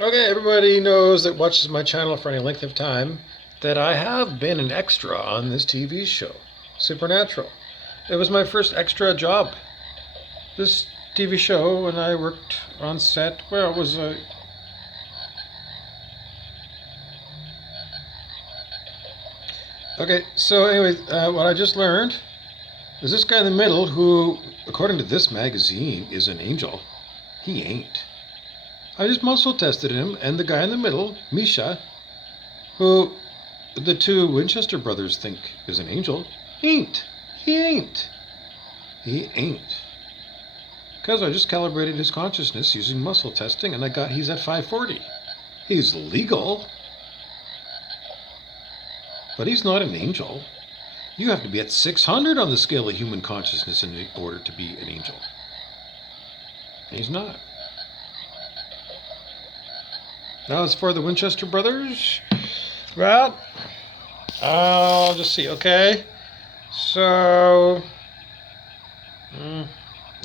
Okay, everybody knows that watches my channel for any length of time that I have been an extra on this TV show, Supernatural. It was my first extra job. This TV show, and I worked on set. Well, it was a. Okay, so anyway, what I just learned is this guy in the middle, who, according to this magazine, is an angel. He ain't. I just muscle tested him, and the guy in the middle, Misha, who the two Winchester brothers think is an angel, ain't. He ain't. He ain't. Because I just calibrated his consciousness using muscle testing, and he's at 540. He's legal, but he's not an angel. You have to be at 600 on the scale of human consciousness in order to be an angel. He's not. Now, as for the Winchester brothers, well, I'll just see. Okay, so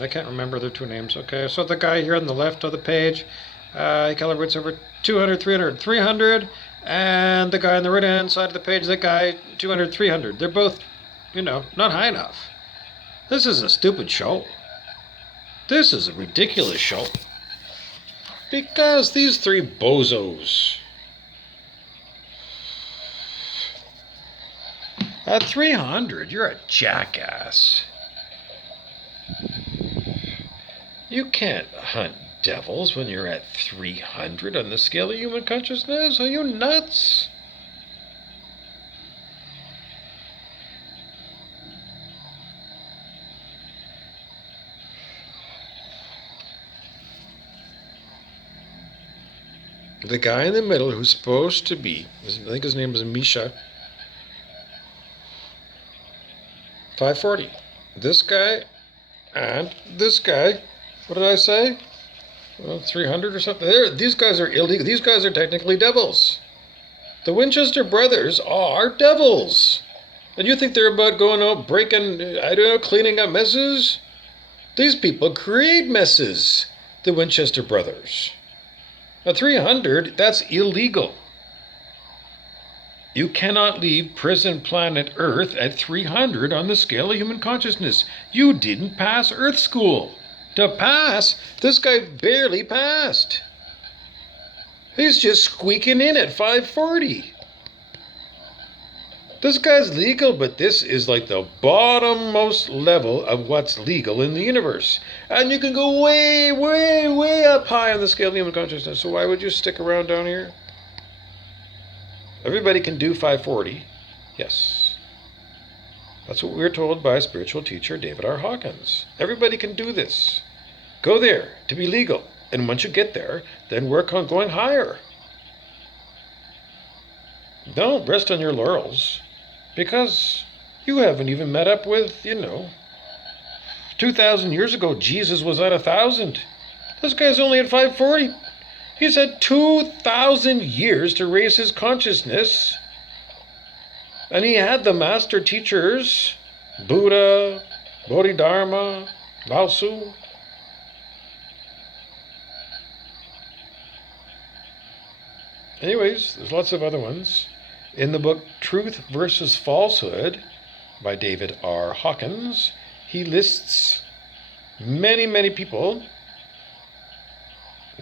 I can't remember their two names. Okay, so the guy here on the left of the page, he calibrates over 200, 300, 300, and the guy on the right hand side of the page, that guy, 200, 300. They're both, not high enough. This is a stupid show. This is a ridiculous show. Because these three bozos, at 300, you're a jackass. You can't hunt devils when you're at 300 on the scale of human consciousness. Are you nuts? The guy in the middle, who's supposed to be, I think his name is Misha, 540. This guy and this guy, what did I say? Well, 300 or something. These guys are illegal. These guys are technically devils. The Winchester brothers are devils. And you think they're about going out breaking, cleaning up messes? These people create messes, the Winchester brothers. At 300, that's illegal. You cannot leave prison planet Earth at 300 on the scale of human consciousness. You didn't pass Earth school. To pass, this guy barely passed. He's just squeaking in at 540. This guy's legal, but this is like the bottommost level of what's legal in the universe. And you can go way, way, way up high on the scale of human consciousness. So why would you stick around down here? Everybody can do 540. Yes. That's what we were told by spiritual teacher David R. Hawkins. Everybody can do this. Go there to be legal. And once you get there, then work on going higher. Don't rest on your laurels. Because you haven't even met up with, 2,000 years ago, Jesus was at 1,000. This guy's only at 540. He's had 2,000 years to raise his consciousness. And he had the master teachers, Buddha, Bodhidharma, Lao Tzu. Anyways, there's lots of other ones. In the book Truth versus Falsehood by David R. Hawkins, he lists many, many people,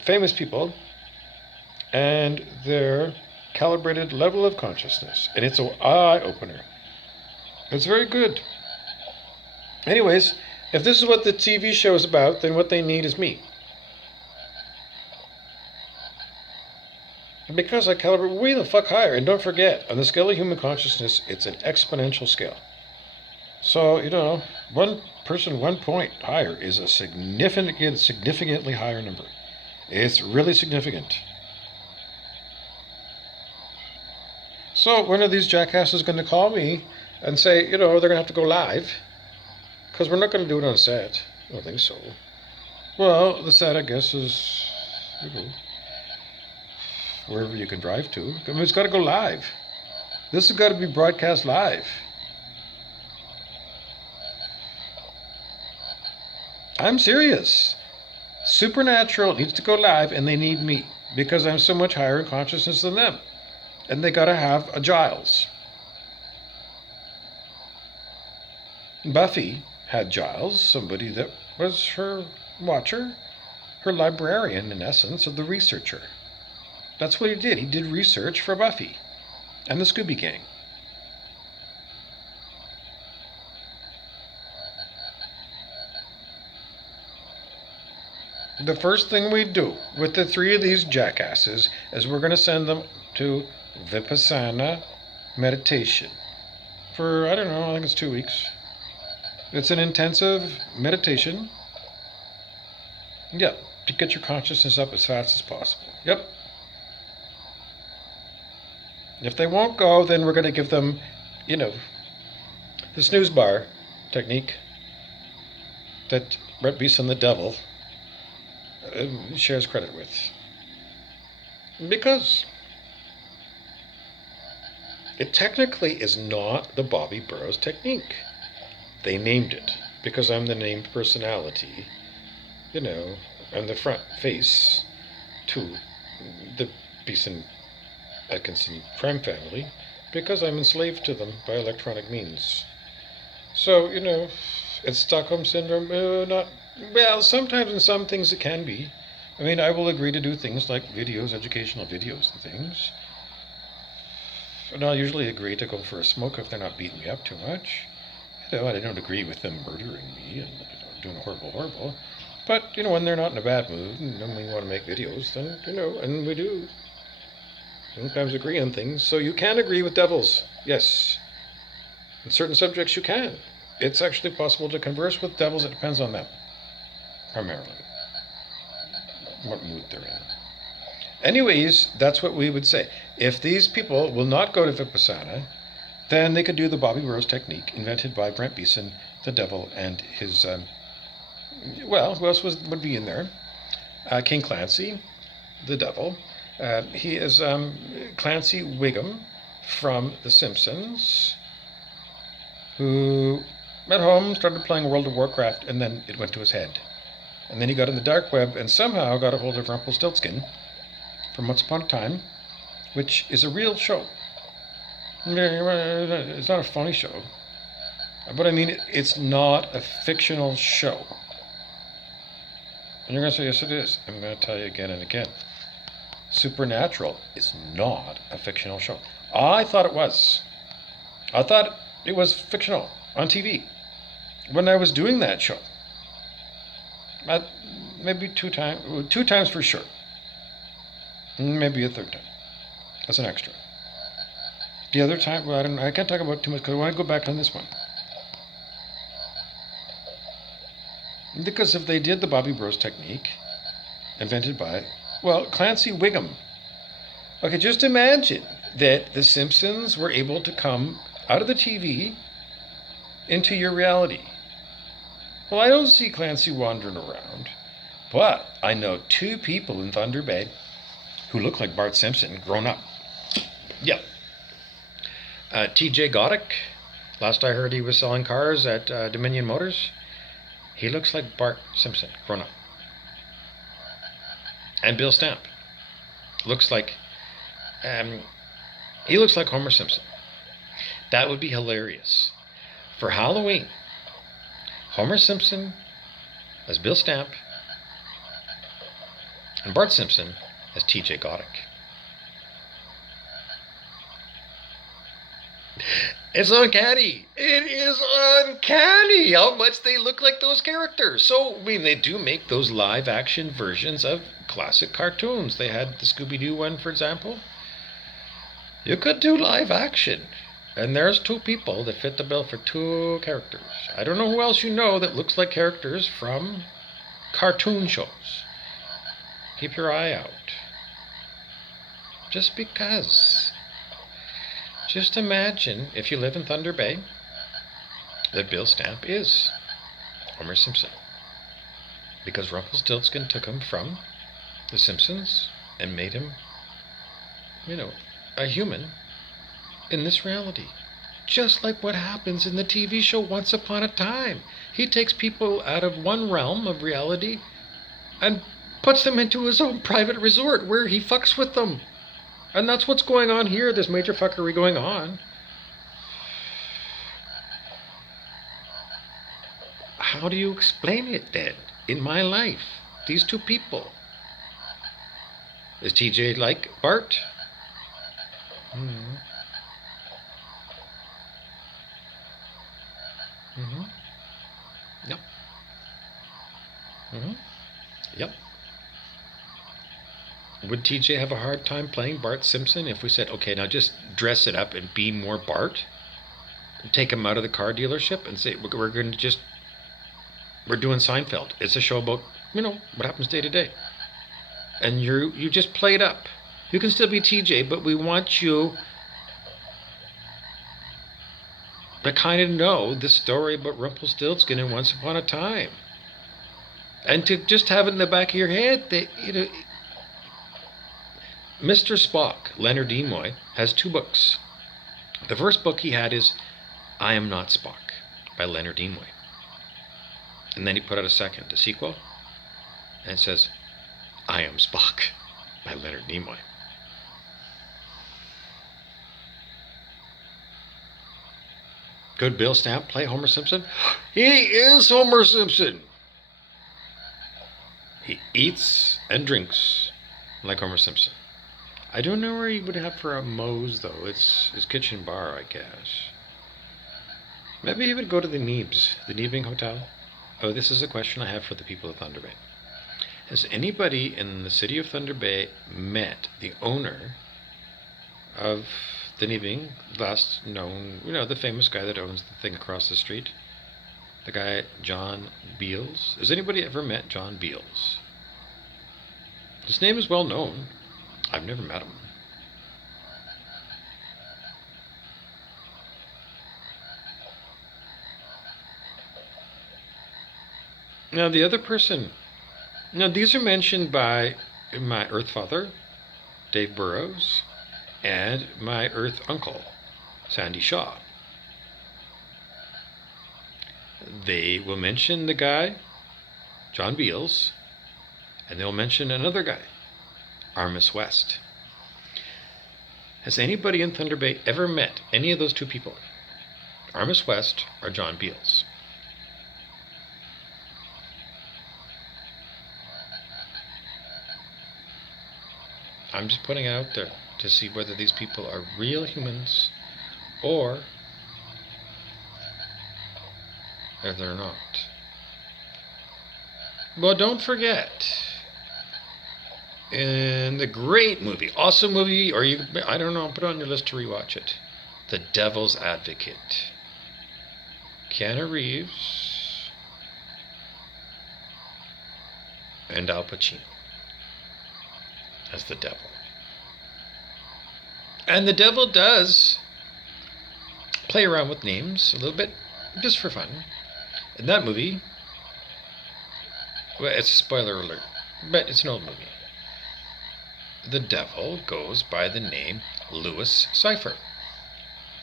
famous people, and their calibrated level of consciousness. And it's an eye-opener. It's very good. Anyways, if this is what the TV show is about, then what they need is me. And because I calibrate way the fuck higher, and don't forget, on the scale of human consciousness, it's an exponential scale. So, one person, 1 point higher is a significantly higher number. It's really significant. So, when are these jackasses going to call me and say, they're going to have to go live? Because we're not going to do it on set. I don't think so. Well, the set, I guess, is, wherever you can drive to. I mean, it's got to go live. This has got to be broadcast live. I'm serious. Supernatural needs to go live, and they need me. because I'm so much higher in consciousness than them. And they gotta have a Giles. Buffy had Giles, somebody that was her watcher, her librarian, in essence, of the researcher. That's what he did. He did research for Buffy and the Scooby Gang. The first thing we do with the three of these jackasses is we're going to send them to Vipassana meditation for, I don't know, I think it's 2 weeks. It's an intensive meditation. Yep, to get your consciousness up as fast as possible. Yep. If they won't go, then we're going to give them, the snooze bar technique that Brent Beeson, the devil, shares credit with. Because it technically is not the Bobby Burrows technique. They named it because I'm the named personality, I'm the front face to the Beeson Atkinson crime family because I'm enslaved to them by electronic means. So, it's Stockholm Syndrome, not, well, sometimes in some things it can be. I mean, I will agree to do things like videos, educational videos and things. And I'll usually agree to go for a smoke if they're not beating me up too much. I don't agree with them murdering me and doing horrible. But, when they're not in a bad mood and then we want to make videos, then, and we do. Sometimes agree on things. So you can agree with devils, yes. In certain subjects you can. It's actually possible to converse with devils. It depends on them, primarily. What mood they're in. Anyways, that's what we would say. If these people will not go to Vipassana, then they could do the Bobby Burrows technique invented by Brent Beeson, the devil, and his, who else would be in there? King Clancy, the devil. He is Clancy Wiggum from The Simpsons, who at home started playing World of Warcraft, and then it went to his head. And then he got in the dark web and somehow got a hold of Rumpelstiltskin from Once Upon a Time, which is a real show. It's not a funny show. But I mean, it's not a fictional show. And you're going to say, yes, it is. I'm going to tell you again and again. Supernatural is not a fictional show. I thought it was. I thought it was fictional on TV when I was doing that show. Maybe two times for sure. Maybe a third time as an extra. The other time, well, I can't talk about it too much because I want to go back on this one. Because if they did the Bobby Burrows technique, invented by, Clancy Wiggum. Okay, just imagine that the Simpsons were able to come out of the TV into your reality. Well, I don't see Clancy wandering around, but I know two people in Thunder Bay who look like Bart Simpson grown up. Yeah. TJ Goddick, last I heard he was selling cars at Dominion Motors. He looks like Bart Simpson grown up. And Bill Stamp looks like, he looks like Homer Simpson. That would be hilarious. For Halloween, Homer Simpson as Bill Stamp and Bart Simpson as TJ Goddick. It's uncanny. It is uncanny how much they look like those characters. So, I mean, they do make those live action versions of classic cartoons. They had the Scooby-Doo one, for example. You could do live action. And there's two people that fit the bill for two characters. I don't know who else you know that looks like characters from cartoon shows. Keep your eye out. Just because. Just imagine, if you live in Thunder Bay, that Bill Stamp is Homer Simpson. Because Rumpelstiltskin took him from The Simpsons and made him, a human in this reality. Just like what happens in the TV show Once Upon a Time. He takes people out of one realm of reality and puts them into his own private resort where he fucks with them. And that's what's going on here. There's major fuckery going on. How do you explain it then in my life? These two people. Is TJ like Bart? Mm-hmm. Mm-hmm. Yep. Mm-hmm. Yep. Would TJ have a hard time playing Bart Simpson if we said, okay, now just dress it up and be more Bart? Take him out of the car dealership and say, we're going to just, we're doing Seinfeld. It's a show about, what happens day to day. And you just play it up. You can still be TJ, but we want you to kind of know the story about Rumpelstiltskin and Once Upon a Time. And to just have it in the back of your head that, Mr. Spock, Leonard Nimoy, has 2 books. The first book he had is I Am Not Spock by Leonard Nimoy. And then he put out a sequel, and it says I Am Spock by Leonard Nimoy. Could Bill Stamp play Homer Simpson? He is Homer Simpson. He eats and drinks like Homer Simpson. I don't know where he would have for a Moe's, though. It's his kitchen bar, I guess. Maybe he would go to the Neebs, the Neebing Hotel. Oh, this is a question I have for the people of Thunder Bay. Has anybody in the city of Thunder Bay met the owner of the Neebing, last known, the famous guy that owns the thing across the street? The guy, John Beals. Has anybody ever met John Beals? His name is well known. I've never met him. Now, the other person. Now, these are mentioned by my Earth Father, Dave Burrows, and my Earth Uncle, Sandy Shaw. They will mention the guy, John Beals, and they'll mention another guy, Armis West. Has anybody in Thunder Bay ever met any of those 2 people? Armis West or John Beals? I'm just putting it out there to see whether these people are real humans or if they're not. Well, don't forget, in the great movie, awesome movie, or I don't know, put it on your list to rewatch it, The Devil's Advocate. Keanu Reeves and Al Pacino as the devil. And the devil does play around with names a little bit, just for fun. In that movie, well, it's a spoiler alert, but it's an old movie. The devil goes by the name Louis Cypher.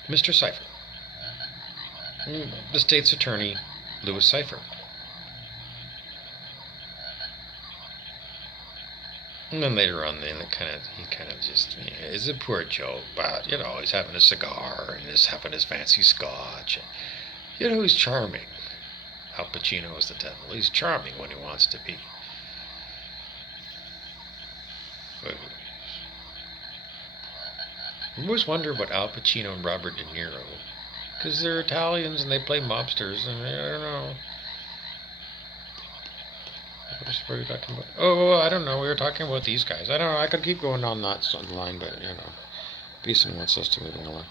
Mr. Cypher. The state's attorney, Louis Cypher. And then later on, he kind of just, it's a poor joke, but, he's having a cigar and he's having his fancy scotch. And, he's charming. Al Pacino is the devil. He's charming when he wants to be. I always wonder about Al Pacino and Robert De Niro, because they're Italians and they play mobsters, and I don't know. What were we talking about? Oh, I don't know. We were talking about these guys. I don't know. I could keep going on that line, but, Beeson wants us to move along.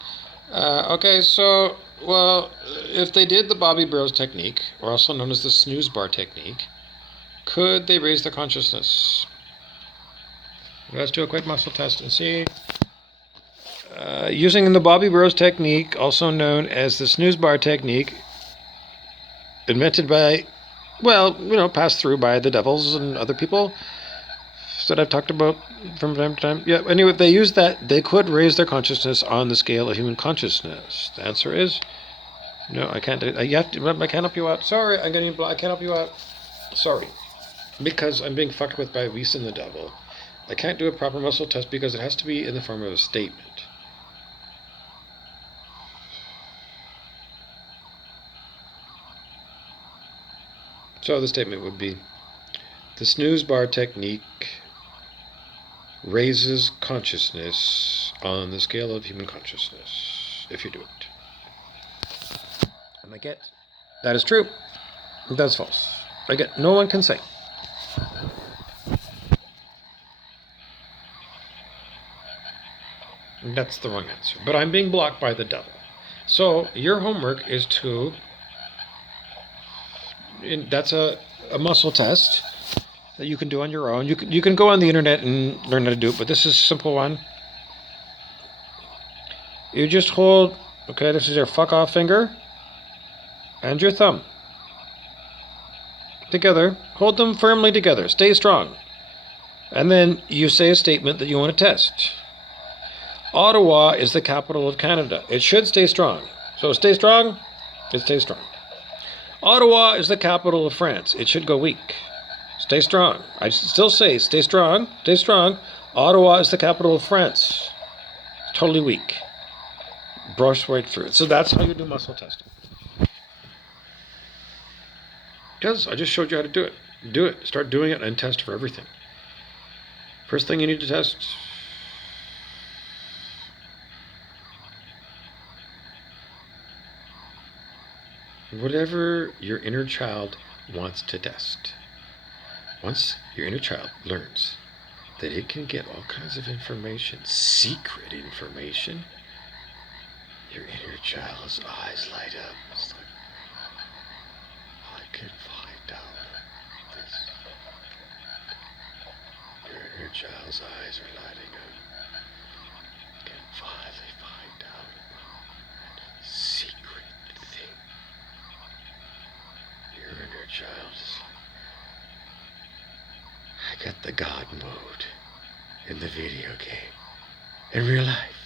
Okay, so, well, if they did the Bobby Bros technique, or also known as the snooze bar technique, could they raise their consciousness? Let's do a quick muscle test and see. Using the Bobby Bros technique, also known as the snooze bar technique, invented by, passed through by the devils and other people that I've talked about from time to time. Yeah, anyway, if they use that, they could raise their consciousness on the scale of human consciousness. The answer is no. I can't do it. I can't help you out. Sorry, I can't help you out. Sorry. because I'm being fucked with by a beast and the devil. I can't do a proper muscle test because it has to be in the form of a statement. So the statement would be, the snooze bar technique raises consciousness on the scale of human consciousness, if you do it. And I get, that is true. That's false. I get, no one can say. That's the wrong answer. But I'm being blocked by the devil. So your homework is to, that's a muscle test that you can do on your own. You can go on the internet and learn how to do it, but this is a simple one. You just hold, okay, this is your fuck off finger and your thumb together. Hold them firmly together. Stay strong. And then you say a statement that you want to test. Ottawa is the capital of Canada. It should stay strong. So stay strong, it stays strong. Ottawa is the capital of France. It should go weak. Stay strong. I still say stay strong, stay strong. Ottawa is the capital of France. It's totally weak. Brush right through it. So that's how you do muscle testing. Because I just showed you how to do it. Do it. Start doing it and test for everything. First thing you need to test, whatever your inner child wants to test. Once your inner child learns that it can get all kinds of information, secret information, your inner child's eyes light up. It's like, I can find out this. Your inner child's eyes are lighting up. I can finally find out about that secret thing. Your inner child is like, I got the God mode in the video game. In real life,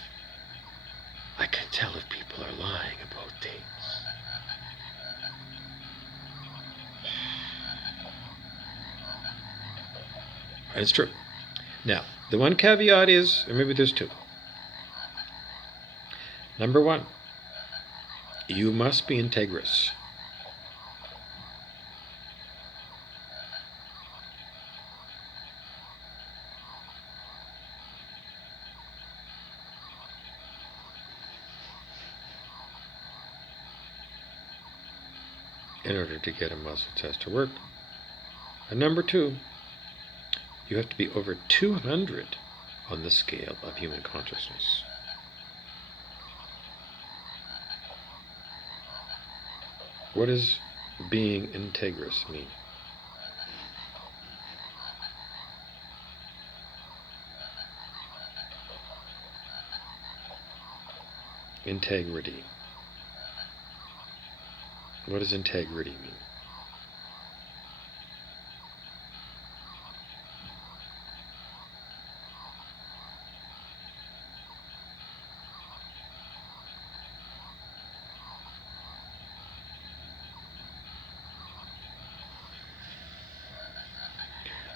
I can tell if people are lying about things. And it's true. Now, the one caveat is, or maybe there's two. Number one, you must be integrous. In order to get a muscle test to work. And number two, you have to be over 200 on the scale of human consciousness. What does being integrous mean? Integrity. What does integrity mean?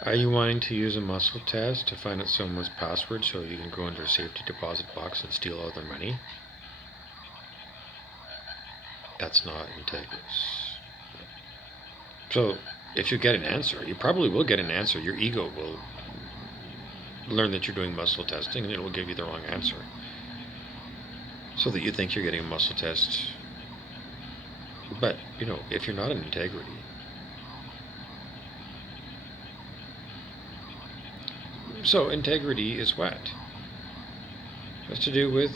Are you wanting to use a muscle test to find out someone's password so you can go into their safety deposit box and steal all their money? That's not integrous. So, if you get an answer, you probably will get an answer. Your ego will learn that you're doing muscle testing and it will give you the wrong answer. So that you think you're getting a muscle test. But, if you're not in integrity, so integrity is what? It has to do with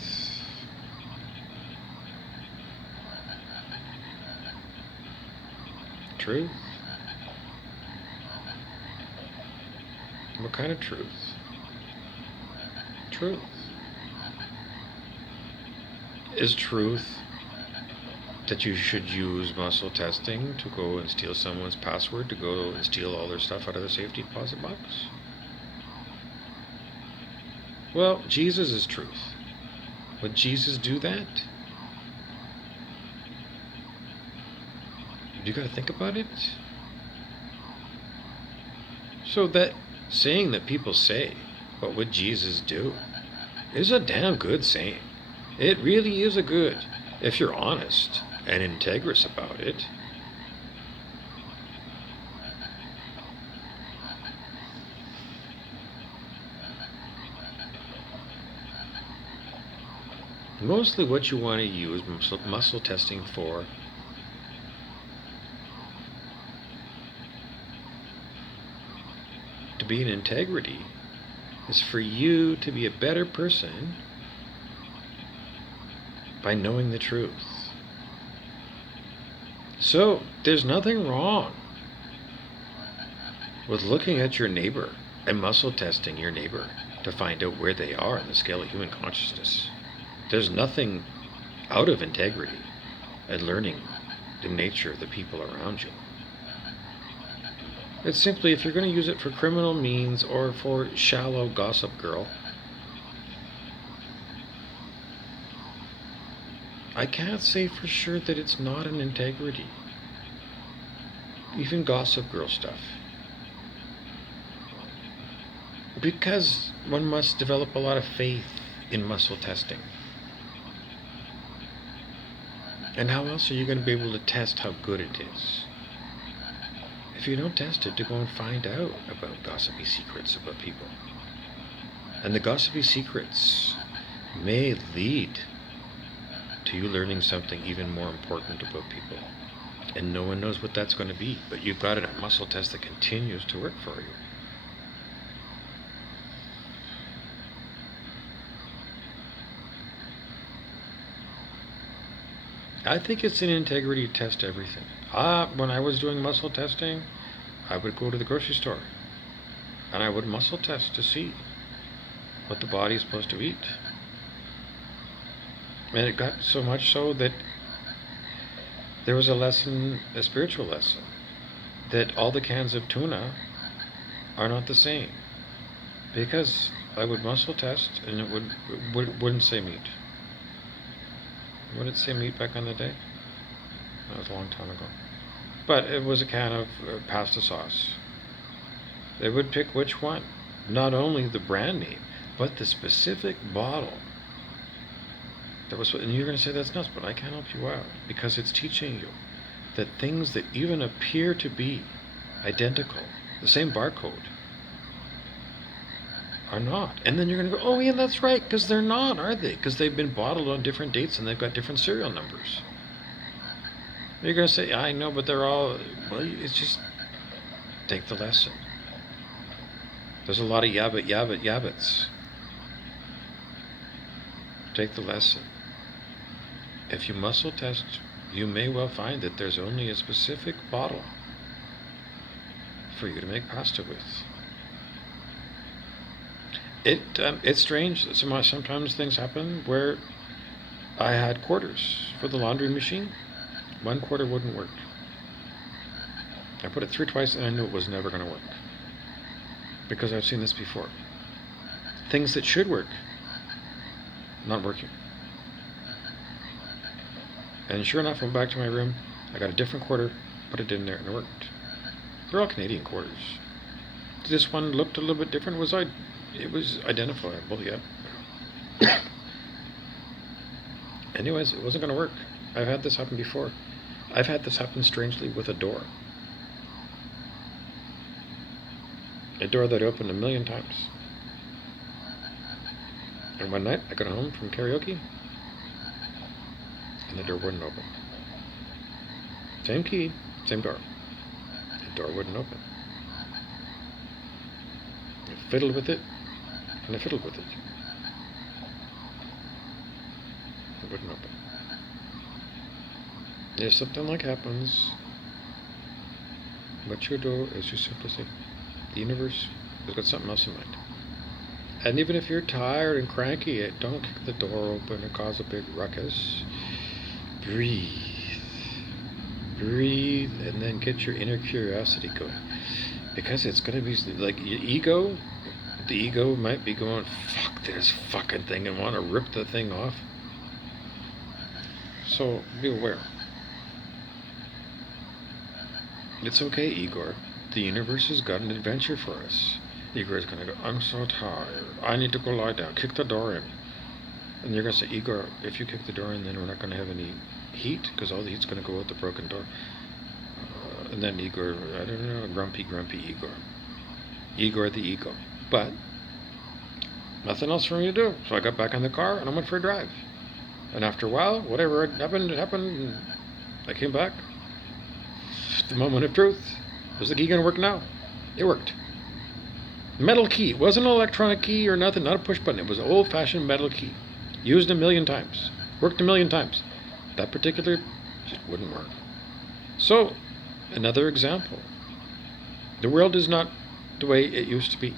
truth. What kind of truth? Truth. Is truth that you should use muscle testing to go and steal someone's password, to go and steal all their stuff out of the safety deposit box? Well, Jesus is truth. Would Jesus do that? You gotta think about it. So that saying that people say, "What would Jesus do?" is a damn good saying. It really is a good, if you're honest and integrous about it. Mostly what you want to use muscle testing for to be in integrity is for you to be a better person by knowing the truth. So there's nothing wrong with looking at your neighbor and muscle testing your neighbor to find out where they are on the scale of human consciousness. There's nothing out of integrity at learning the nature of the people around you. It's simply, if you're going to use it for criminal means or for shallow gossip girl, I can't say for sure that it's not an integrity. Even gossip girl stuff. Because one must develop a lot of faith in muscle testing. And how else are you going to be able to test how good it is? If you don't test it, to go and find out about gossipy secrets about people. And the gossipy secrets may lead to you learning something even more important about people. And no one knows what that's going to be, but you've got a muscle test that continues to work for you. I think it's an integrity to test everything. When I was doing muscle testing, I would go to the grocery store and I would muscle test to see what the body is supposed to eat. And it got so much so that there was a spiritual lesson, that all the cans of tuna are not the same. Because I would muscle test and it wouldn't say meat. Would it say meat back in the day? That was a long time ago. But it was a can of pasta sauce. They would pick which one. Not only the brand name, but the specific bottle. And you're going to say that's nuts, but I can't help you out. Because it's teaching you that things that even appear to be identical, the same barcode, are not. And then you're going to go, oh yeah, that's right, because they're not, are they? Because they've been bottled on different dates and they've got different serial numbers. You're going to say, I know, but they're all, well, it's just, take the lesson. There's a lot of yabbits. Take the lesson. If you muscle test, you may well find that there's only a specific bottle for you to make pasta with. It's strange. Sometimes things happen where I had quarters for the laundry machine. One quarter wouldn't work. I put it through twice and I knew it was never going to work. Because I've seen this before. Things that should work, not working. And sure enough, I went back to my room. I got a different quarter, put it in there, and it worked. They're all Canadian quarters. This one looked a little bit different. It was identifiable, yeah. Anyways, it wasn't going to work. I've had this happen before. I've had this happen strangely with a door. A door that opened 1,000,000 times. And one night, I got home from karaoke, and the door wouldn't open. Same key, same door. The door wouldn't open. I fiddled with it, and I fiddled with it. It wouldn't open. If something like happens, what you do is you simply say, the universe has got something else in mind. And even if you're tired and cranky, don't kick the door open and cause a big ruckus. Breathe. Breathe, and then get your inner curiosity going. Because it's going to be like your ego. The ego might be going, fuck this fucking thing, and want to rip the thing off. So be aware. It's okay, Igor. The universe has got an adventure for us. Igor's gonna go, I'm so tired. I need to go lie down. Kick the door in. And you're gonna say, Igor, if you kick the door in, then we're not gonna have any heat, because all the heat's gonna go out the broken door. And then Igor, I don't know, grumpy Igor. Igor the ego. But nothing else for me to do. So I got back in the car and I went for a drive. And after a while, whatever happened, it happened. And I came back. The moment of truth. Was the key gonna work now? It worked. Metal key. It wasn't an electronic key or nothing, not a push button. It was an old-fashioned metal key. Used a million times. Worked a million times. That particular just wouldn't work. So, another example. The world is not the way it used to be.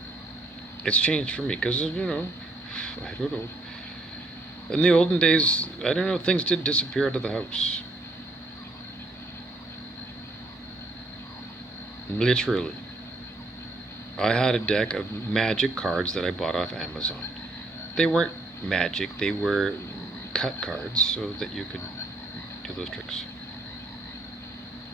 It's changed for me because, I don't know. In the olden days, I don't know, things did disappear out of the house. Literally. I had a deck of magic cards that I bought off Amazon. They weren't magic, they were cut cards so that you could do those tricks.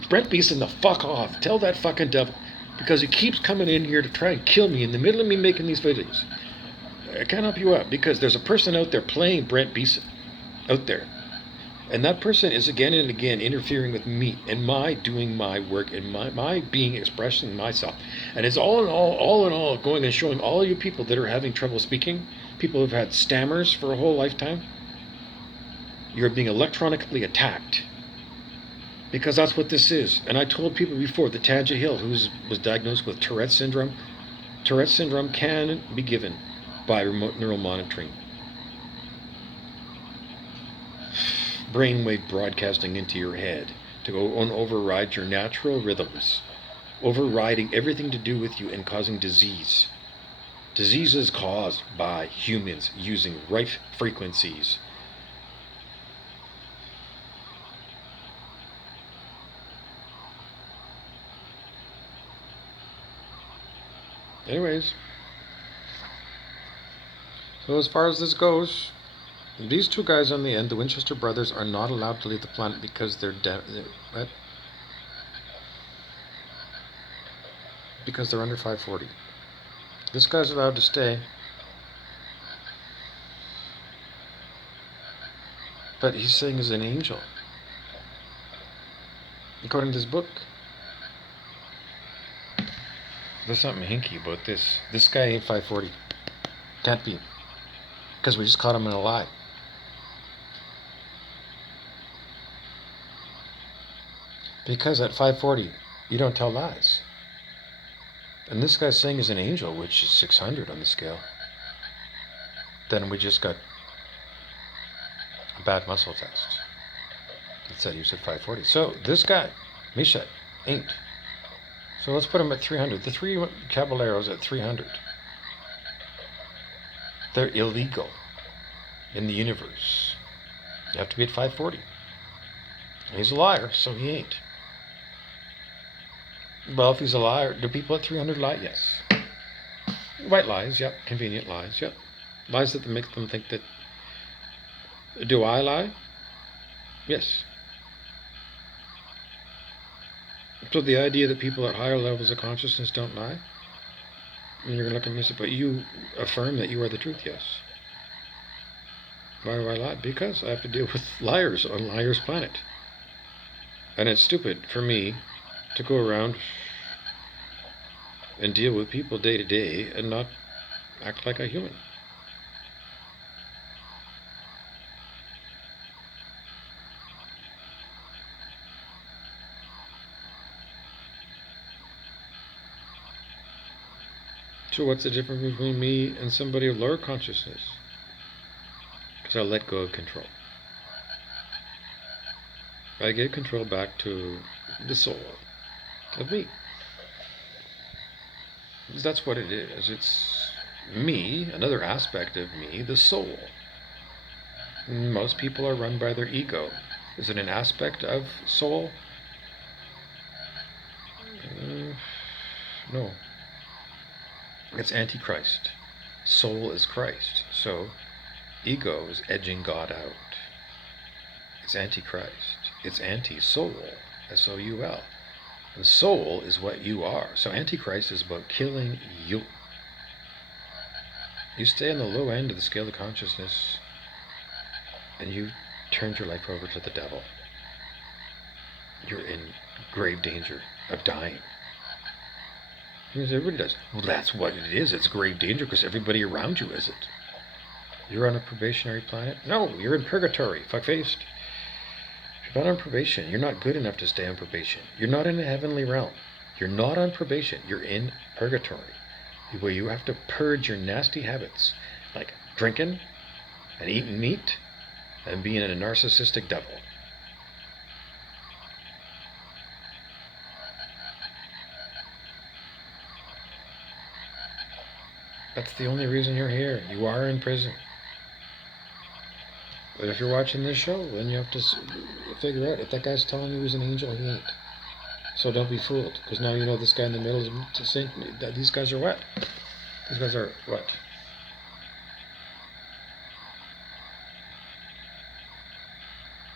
Brent Beeson, the fuck off. Tell that fucking devil. Because he keeps coming in here to try and kill me in the middle of me making these videos. I can't help you out because there's a person out there playing Brent Beeson. Out there. And that person is again and again interfering with me and my doing my work and my being expressing myself. And it's all in all going and showing all you people that are having trouble speaking, people who've had stammers for a whole lifetime, you're being electronically attacked. Because that's what this is. And I told people before that Tanja Hill, who was diagnosed with Tourette's syndrome can be given by remote neural monitoring. Brainwave broadcasting into your head to go and override your natural rhythms, overriding everything to do with you and causing disease. Disease is caused by humans using rife frequencies. Anyways, so as far as this goes, these two guys on the end, the Winchester brothers, are not allowed to leave the planet because they're what? Because they're under 540. This guy's allowed to stay, but he's saying he's an angel, according to this book. There's something hinky about this. This guy ain't 540. Can't be. Because we just caught him in a lie. Because at 540, you don't tell lies. And this guy's saying he's an angel, which is 600 on the scale. Then we just got a bad muscle test. It said he was at 540. So this guy, Misha, ain't. So let's put him at 300. The three Caballeros at 300. They're illegal in the universe. You have to be at 540. He's a liar, so he ain't. Well, if he's a liar, do people at 300 lie? Yes. White lies, yep. Convenient lies, yep. Lies that make them think that... Do I lie? Yes. So the idea that people at higher levels of consciousness don't lie? And you're going to look at me and say, but you affirm that you are the truth, yes. Why do I lie? Because I have to deal with liars on Liar's Planet. And it's stupid for me to go around and deal with people day to day and not act like a human. So what's the difference between me and somebody of lower consciousness? Because I let go of control. I give control back to the soul of me. Because that's what it is. It's me, another aspect of me, the soul. Most people are run by their ego. Is it an aspect of soul? No. It's Antichrist. Soul is Christ. So, ego is edging God out. It's Antichrist. It's anti-soul. S-O-U-L. The soul is what you are. So Antichrist is about killing you. You stay on the low end of the scale of consciousness and you turned your life over to the devil. You're in grave danger of dying. Because everybody does. Well, that's what it is. It's grave danger because everybody around you is it. You're on a probationary planet? No, you're in purgatory, fuck-faced. If you're not on probation, you're not good enough to stay on probation. You're not in a heavenly realm. You're not on probation. You're in purgatory, where you have to purge your nasty habits, like drinking and eating meat and being a narcissistic devil. That's the only reason you're here. You are in prison. But if you're watching this show, then you have to figure out if that guy's telling you he's an angel, he ain't. So don't be fooled, because now you know this guy in the middle is saying that these guys are what? These guys are what?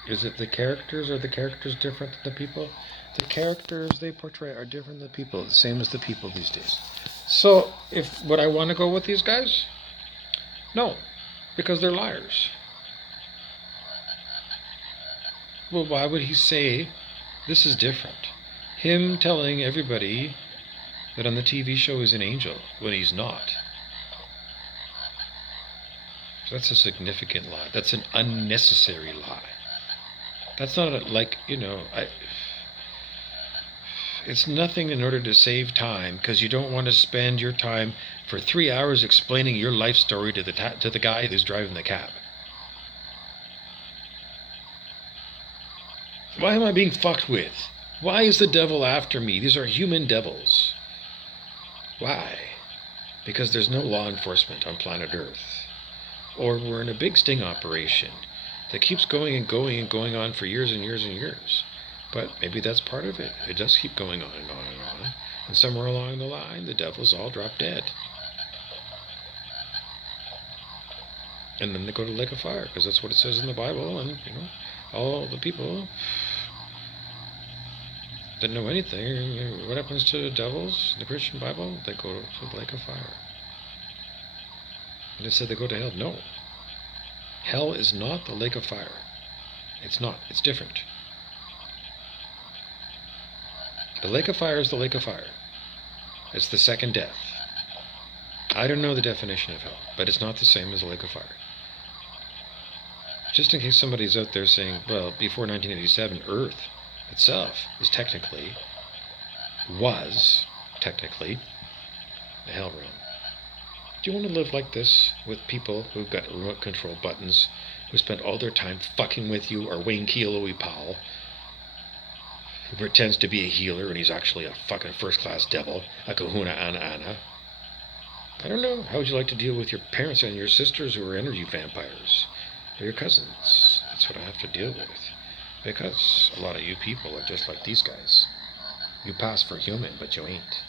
Is it the characters? Are the characters different than the people? The characters they portray are different than the people, the same as the people these days. So, would I want to go with these guys? No, because they're liars. Well, why would he say this is different? Him telling everybody that on the TV show he's an angel when he's not. That's a significant lie. That's an unnecessary lie. That's not it's nothing in order to save time, because you don't want to spend your time for 3 hours explaining your life story to the guy who's driving the cab. Why am I being fucked with? Why is the devil after me? These are human devils. Why? Because there's no law enforcement on planet Earth. Or we're in a big sting operation that keeps going and going and going on for years and years and years. But maybe that's part of it. It does keep going on and on and on. And somewhere along the line, the devils all drop dead. And then they go to the lake of fire, because that's what it says in the Bible. And, all the people that know anything, what happens to the devils in the Christian Bible? They go to the lake of fire. And they said they go to hell. No. Hell is not the lake of fire. It's not. It's different. The lake of fire is the lake of fire. It's the second death. I don't know the definition of hell, but it's not the same as the lake of fire. Just in case somebody's out there saying, well, before 1987, Earth itself was technically the hell realm. Do you want to live like this with people who've got remote control buttons, who spend all their time fucking with you, or Wayne Keelowy Powell, who pretends to be a healer and he's actually a fucking first-class devil, a kahuna ana? I don't know. How would you like to deal with your parents and your sisters who are energy vampires? Or your cousins? That's what I have to deal with. Because a lot of you people are just like these guys. You pass for human, but you ain't.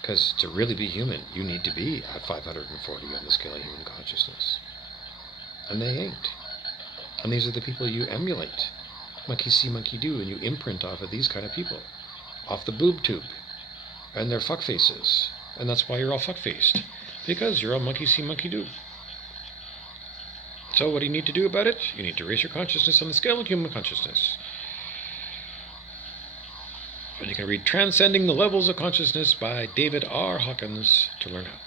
Because to really be human, you need to be at 540 on the scale of human consciousness. And they ain't. And these are the people you emulate. Monkey see, monkey do, and you imprint off of these kind of people. Off the boob tube. And their fuck faces. And that's why you're all fuck-faced. Because you're all monkey see, monkey do. So what do you need to do about it? You need to raise your consciousness on the scale of human consciousness. And you can read Transcending the Levels of Consciousness by David R. Hawkins to learn how.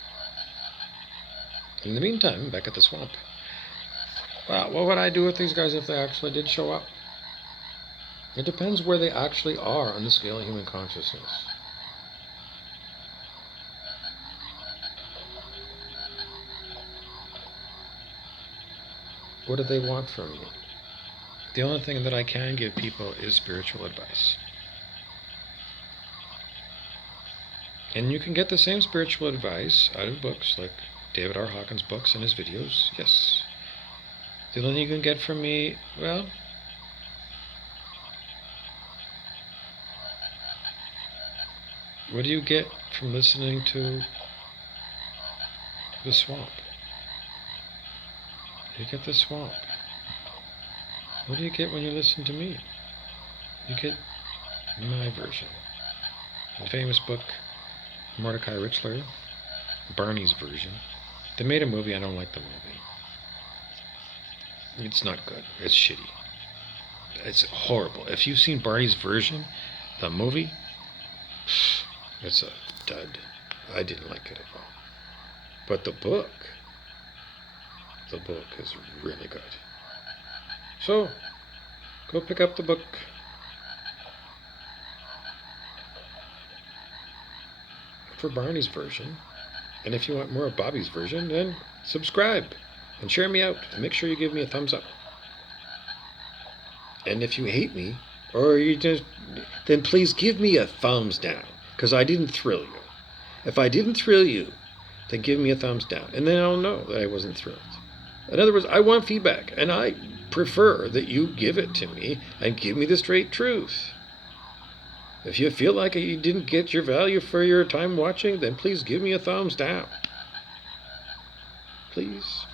In the meantime, back at the swamp. Well, what would I do with these guys if they actually did show up? It depends where they actually are on the scale of human consciousness. What do they want from me? The only thing that I can give people is spiritual advice. And you can get the same spiritual advice out of books like David R. Hawkins' books and his videos, yes. The only thing you can get from me, well, what do you get from listening to The Swamp? You get The Swamp. What do you get when you listen to me? You get my version. the famous book, Mordecai Richler, Barney's version. They made a movie. I don't like the movie. It's not good. It's shitty. It's horrible. If you've seen Barney's version, the movie, it's a dud. I didn't like it at all. But the book is really good. So, go pick up the book. For Barney's version. And if you want more of Bobby's version, then subscribe and share me out. And make sure you give me a thumbs up. And if you hate me, or you just, then please give me a thumbs down, because I didn't thrill you. If I didn't thrill you, then give me a thumbs down, and then I'll know that I wasn't thrilled. In other words, I want feedback, and I prefer that you give it to me and give me the straight truth. If you feel like you didn't get your value for your time watching, then please give me a thumbs down. Please.